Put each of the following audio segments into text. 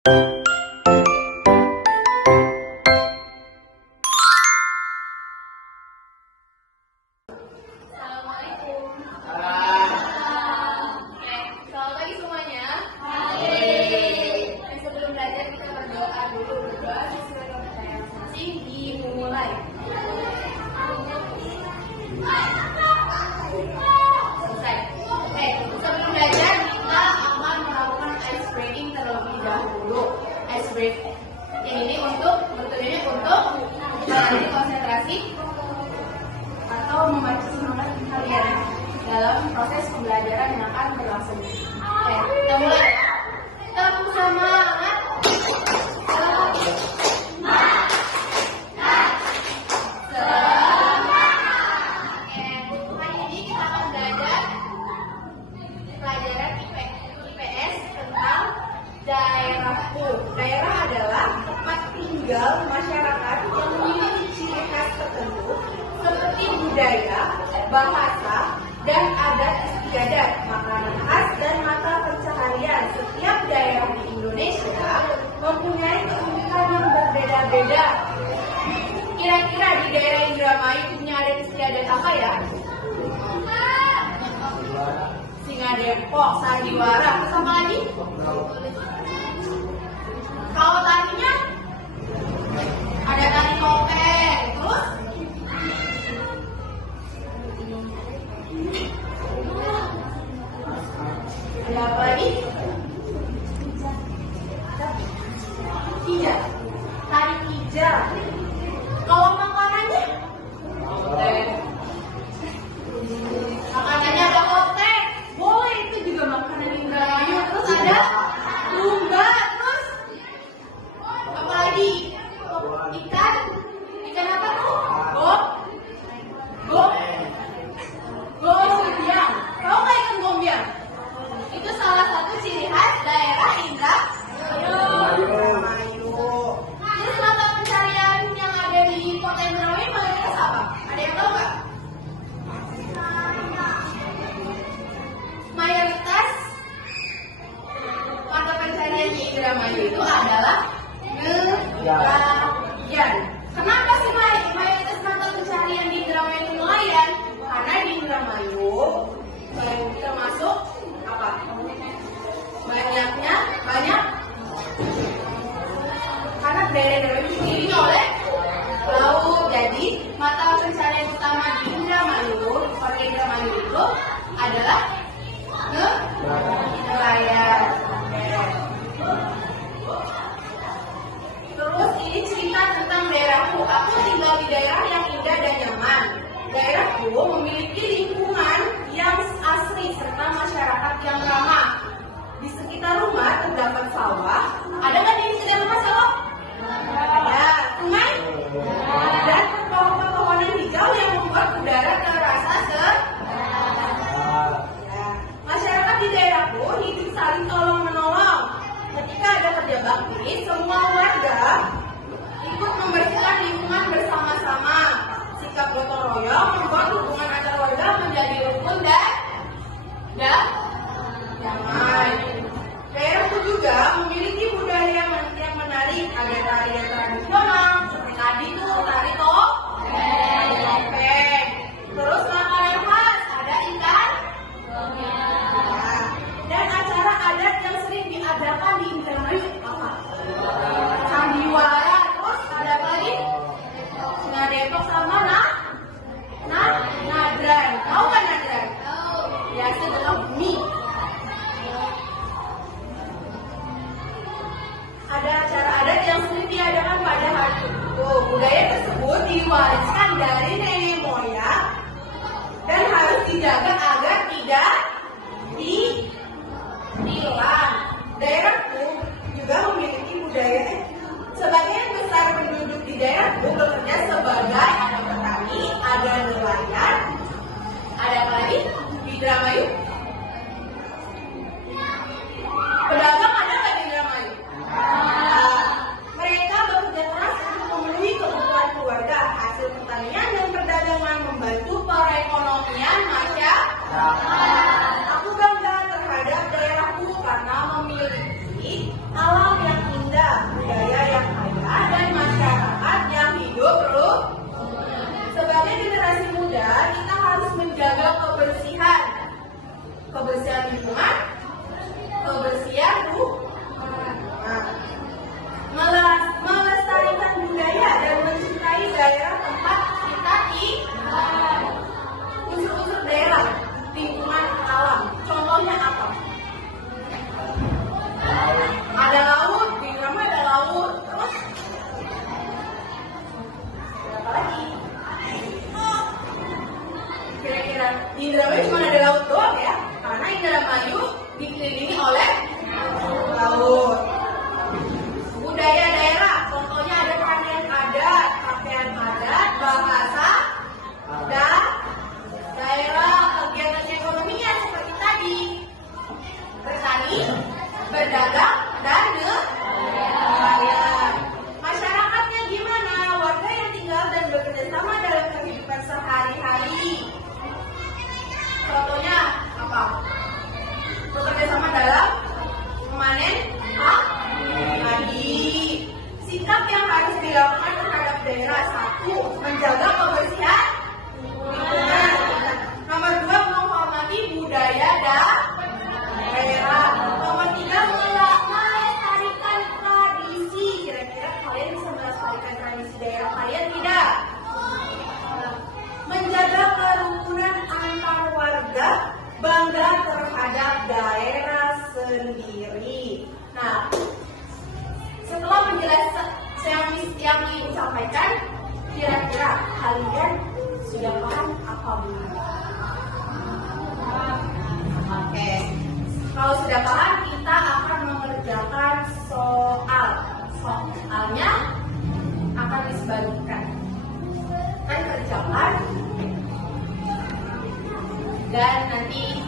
Assalamualaikum. Oke, selamat pagi semuanya. Sebelum belajar kita berdoa dulu, berdoa sesuai dengan percayaan masing-masing. Dimulai. Selesai. Oke, sebelum belajar kita akan melakukan ice breaking terlebih dahulu. Ice break ini bertujuannya untuk melatih konsentrasi atau memacu semangat kalian dalam proses pembelajaran yang akan berlangsung. Oke, kita mulai. Tepuk semangat. Hari ini kita akan belajar pelajaran IPS tentang daerahku. Daerah adalah tempat tinggal masyarakat yang memiliki ciri khas tertentu seperti budaya, bahasa, dan adat istiadat, makanan khas, dan mata pencaharian. Setiap daerah di Indonesia mempunyai keunikan yang berbeda-beda. Kira-kira di daerah Indramayu punya adat istiadat apa ya? Singa Depok, Sandiwara, terus apa lagi? Kalau tarinya ada tari topeng, terus ada apa lagi? Hijab, tari hijab. Kalau makanannya? Makanannya ada kotek. Boleh, itu juga makanan Indramayu. Terus ada lumba, terus apa lagi? Ikan apa tuh? Gombiang. Tahu nggak ikan gombiang? Itu salah satu ciri khas daerah Indramayu. Terus mata pencarian yang ada di kota Indramayu mayoritas apa? Ada yang tahu nggak? Mayoritas mata pencarian di Indramayu itu adalah nelayan. Kenapa sih mayoritas mata pencarian di Indramayu itu nelayan? Karena di Indramayu termasuk apa? Banyak karena daerah Indramayu dikelilingi oleh laut. Jadi mata pencarian utama di Indramayu, warga Indramayu itu adalah nelayan. Terus ini cerita tentang daerahku. Aku tinggal di daerah yang indah dan nyaman. Daerahku memiliki lingkungan yang asri serta masyarakat yang ramah. Di sekitar rumah terdapat sawah. Ada nggak di sekitar rumah sawah? Ada. Sungai? Dan pepohonan hijau yang membuat udara terasa segar. Masyarakat di daerahku hidup saling tolong menolong. Ketika ada kerja bakti, semua warga ikut membersihkan lingkungan bersama-sama. Sikap gotong royong membuat hubungan antar warga menjadi rukun dan damai. Daerahku juga memiliki budaya yang menarik. Ada tarian tradisional seperti tadi tuh tari topeng. Terus makanan khas ada ikan. Dan acara adat yang sering diadakan di Indramayu apa? Sandiwara. Terus ada apa lagi? Singa Depok sama nadran. Tahu kan nadran? Biasa dalam mie. Ada acara adat yang sering diadakan pada hari itu. Budaya tersebut diwariskan dari nenek moyang dan harus dijaga agar tidak hilang. Daerahku juga memiliki budaya. Sebagian besar penduduk di daerahku bekerja sebagai ada petani, ada nelayan, ada apa lagi di Indramayu? Pedagang ada nggak di Indramayu? Mereka bekerja keras untuk memenuhi kebutuhan keluarga. Hasil pertanian dan perdagangan membantu perekonomian masyarakat. yang ingin sampaikan, kira-kira kalian sudah paham apa belum? Oke, kalau sudah paham, kita akan mengerjakan soal. Soalnya akan disebagikan. Kita kerjakan dan nanti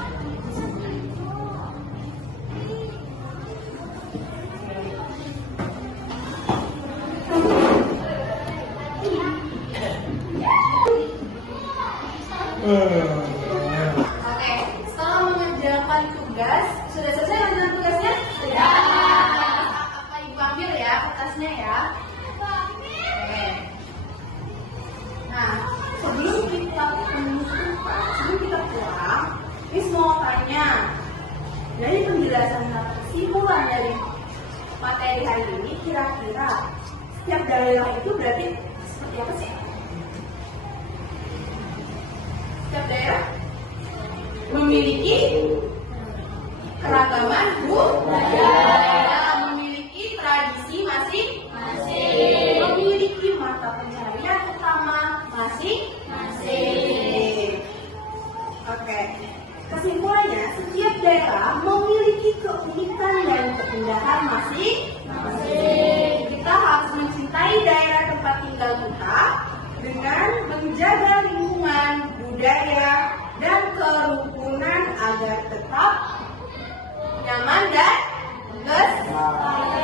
Oke, setelah mengerjakan tugas, sudah selesai mengerjakan tugasnya? Sudah. Apa ibu ambil ya kertasnya ya? Oke. Nah, sebelum kita pulang, Miss mau tanya, dari penjelasan kesimpulan dari materi hari ini, kira-kira setiap daerah itu berarti seperti apa sih? Setiap daerah memiliki keragaman budaya, memiliki tradisi masing-masing, memiliki mata pencaharian utama masing-masing. Oke, kesimpulannya setiap daerah memiliki keunikan dan keindahan masing-masing. Kita harus mencintai daerah tempat tinggal kita dengan menjaga lingkungan, budaya, dan kerukunan agar tetap nyaman dan lestari.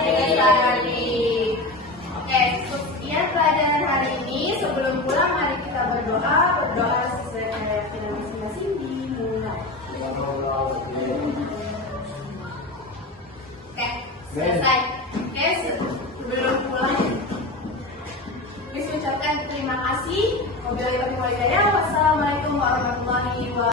Oke, sekian pelajaran hari ini. Sebelum pulang, mari kita berdoa sesuai keyakinan masing-masing dimulai. Oke, selesai.